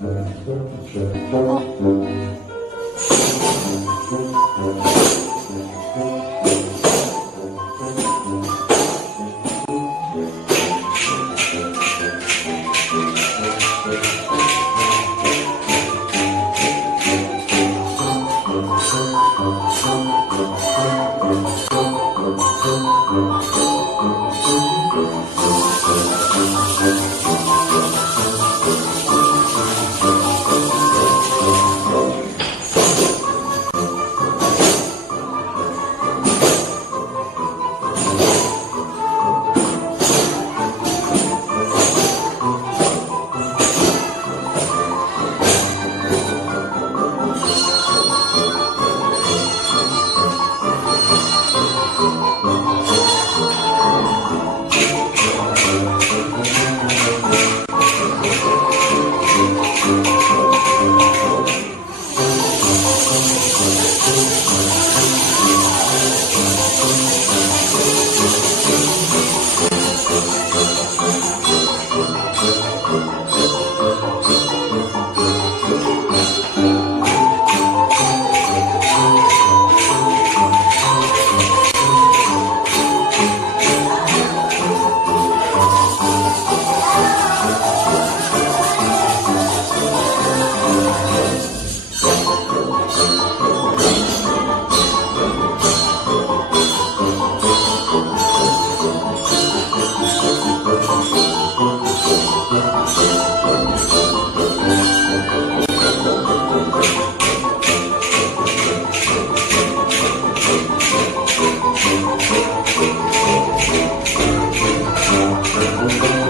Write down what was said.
哦，Música